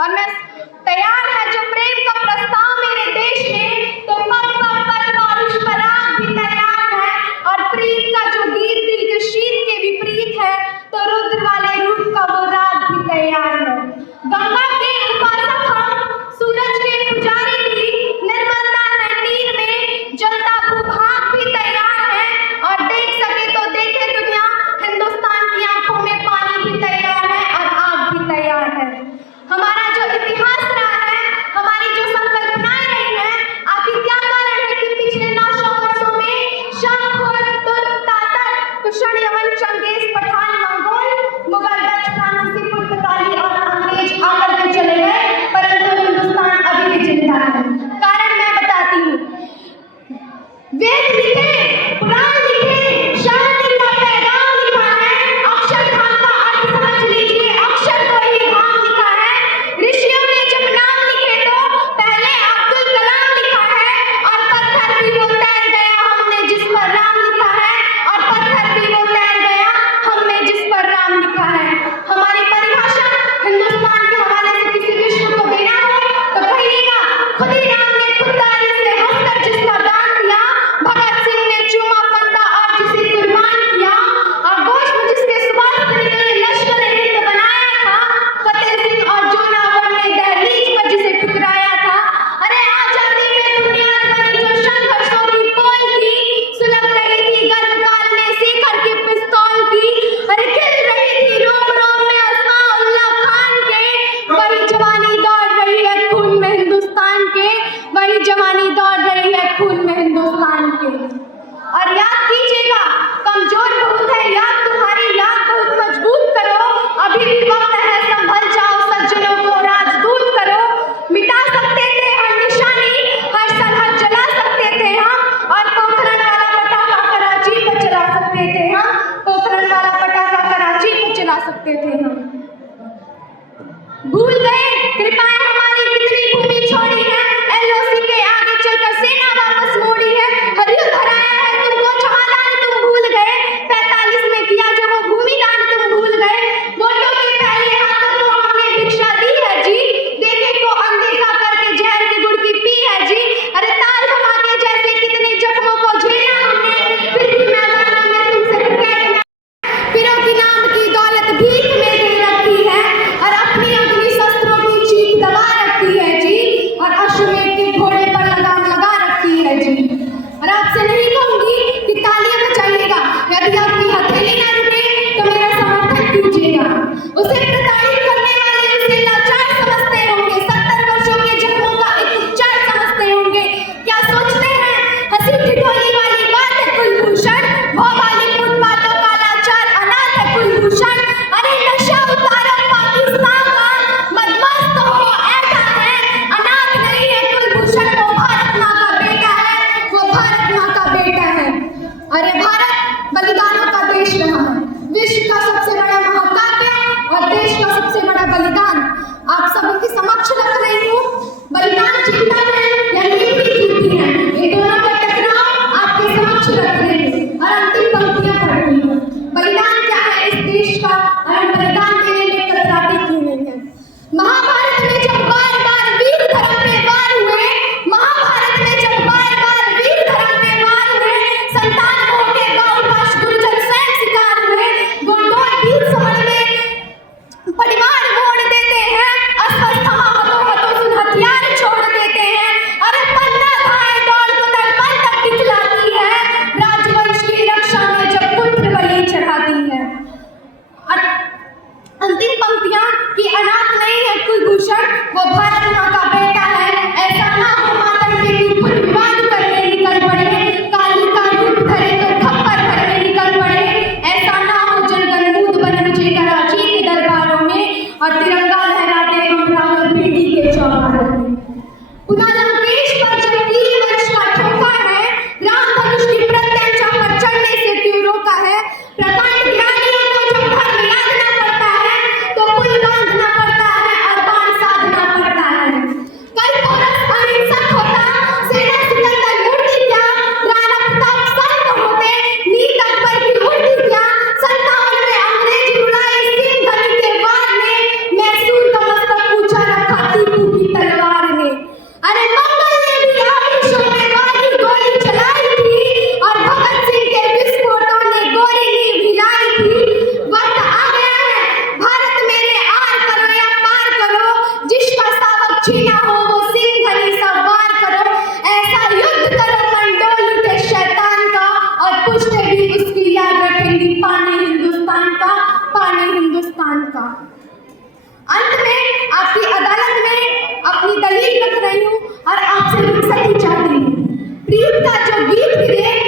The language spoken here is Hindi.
और मैं तैयार है जो प्रेम का प्रस्ताव मेरे देश में, तो पग पग पर पौरुष पराग भी तैयार है। और प्रीत का जो गीत दिल के शीत के विपरीत है, तो रुद्र वाले रूप का वो राग भी तैयार है। गंगा के उपासक हम, सूरज के पुजारी भी, निर्मलता है नीर में, जलता भूभाग भी तैयार है। और देख सके तो देखे दुनिया, हिंदुस्तान की आंखों में पानी भी तैयार है और आग भी तैयार है। हमारा जो इतिहास रहा है, हमारी जो संकल्पनाएं रही हैं, आखिर क्या कारण है कि पिछले 900 वर्षों में शाम, तुर्क, तातर, कुषाण, यवन, चंगेज, पठान, मंगोल, मुगल, डच, फ्रांसीसी, पुर्तगाली और अंग्रेज आकर के चले गए, परंतु हिंदुस्तान अभी भी जिंदा है। कारण मैं बताती हूँ। वेद लिखे, पुराण लिखे, शांति का पैगाम लिखा है, अक्षरधाम का अर्थ समझ लीजिए, अक्षर को ही धाम लिखा है। ऋषियों ने जब नाम लिखे तो पहले अब्दुल कलाम लिखा है, और पत्थर भी वो तैर गया हमने जिस पर राम लिखा है, और पत्थर भी वो तैर गया हमने जिस पर राम लिखा है। हमारी परिभाषा हिंदुस्तान के हवाले से किसी विश्व को देना हो तो कहिएगा, खुद ही राम ने खुददारी से हंसकर जिसका दान दिया, भगत सिंह ने चूमा फंदा और जिसे कुर्बान किया, और गोश्त में जिसके सुभाष ने लश्कर हिंद बनाया था, फतेह सिंह और जोरावर ने दहलीज पर जिसे ठुकराया था। अरे आजादी में बुनियाद बनी जो संघर्षों की पोल थी, सुलग रही थी गर्भकाल में शिखर की पिस्तौल की, अरे खिल रही थी रोम रोम में अस्माउल्लाह खान के, वही जवानी दौड़ रही है खून में हिंदुस्तान के, वही जवानी दौड़ रही है खून में हिंदुस्तान के। और याद कीजिएगा, कमजोर बहुत है याद तुम्हारी, याद बहुत मजबूत करो, अभी भी वक्त है संभल जाओ, सज्जनों को राजदूत करो। मिटा सकते थे हर निशानी, हर सरहद जला सकते थे हम, और पोखरण वाला पटाखा कराची पर चला सकते थे हम, पोखरण वाला पटाखा कराची पर चला सकते थे हम। भूल गए कृपाएं हमारी कितनी भूमि छोड़ी है, एलओसी के आगे चलकर सेना वापस मोड़ी है, हरियुद्ध हराया है तुमको चौहान तुम भूल गए, 45 में किया जो वो भूमि दान तुम भूल गए, वोटों के पहले हाथों को हमने भिक्षा दी है जी, देखे को अनदेखा करके जहर की गुड़की पी है जी। अरे ताल धमाके जैसे कितने जख्मों को झेला हमने, फिर भी मैदानों में तुमसे क्रिकेट फिरों की नाम की दौलत भीख में दे रखी है, और अपनी अग्नि शस्त्रों की चीख दबा रखी है जी, और अश्वमेध के घोड़े पर लगाम लगा रखी है जी। और आपसे नहीं कहूंगी कि तालियां बजाइएगा, यदि आपकी हथेली न रुके तो मेरा समर्थन कीजिएगा। उसे प्रताड़ित करने वाले उसे लाचार समझते होंगे, 70 वर्षों के जख्मों का एक उपचार समझते होंगे। क्या सोचते हैं हंसी ठिठोली वाली बात है कुलभूषण, वो वाली फुटपाथों का लाचार अनाथ है कुलभूषण। अरे नशा उतारो पाकिस्तान का, मदमस्त हो ऐसा है, अनाथ नहीं है कुलभूषण, वो भारत माँ का बेटा है, वो भारत माँ का बेटा है। अरे भारत बलिदानों का देश रहा है, विश्व का सबसे बड़ा महाकाव्य और देश का सबसे बड़ा बलिदान आप सबके समक्ष रख रही हूँ। बलिदान जीतता है या नीति जीतती है, ये दोनों का टकराव आपके समक्ष रख रही हूँ और अंतिम पंक्तियां पढ़ रही हूँ। बलिदान क्या है इस देश का, और हम बलिदान देने में कतराते क्यों नहीं है। महाभारत में जब बार बार वीर धर्म पे वार हुए, महाभारत में जब बार बार वीर धर्म पे वार हुए, संतान हो के बहुभाष गुरुजन स्वयं शिकार हुए, वो दौड़ भीड़ समझ में परिवार मोड़ देते हैं, अस्वस्थ हाथों सुन हथियार छोड़ देते हैं। अरे 15 धाए दौड़ को तड़पण तक दिखलाती है, राजवंश की रक्षा में जब पुत्र बलि चढ़ाती है। अंतिम पंक्तियां कि अनाथ नहीं है कुलभूषण, वो भारत माँ का बेटा है, ऐसा ना हो मातम बेटी खुद विवाद करने निकल पड़े, काली का रूप धरे तो खप्पर भरने निकल पड़े, ऐसा ना हो जनगणमूत बन मुझे कराची के दरबारों में, और तिरंगा लहरा दे हम रावल भिंडी के चौबारों में। पुनः लंकेश पर जब तीर वंश का ठोका है, राम धनुष की प्रत्यंचा पर चढ़ने से क्यों रोका है, प्रकांड ज्ञानियों को जब धर्म याद न पड़ता है तो कुल बांधना पड़ता है और बाण साधना पड़ता है। कल कोरस अहिंसक होता, सेना सिकंदर मूर्ति क्या, राणा प्रताप संत होते, नीत अकबर की उड़ती क्या, 57 में अंग्रेज उड़ाए सिंह धनुष के वार में, मैं कांड का। अंत में आपकी अदालत में अपनी दलील रख रही हूँ और आपसे रुखसती चाहती हूँ। प्रीत का जो गीत गिरे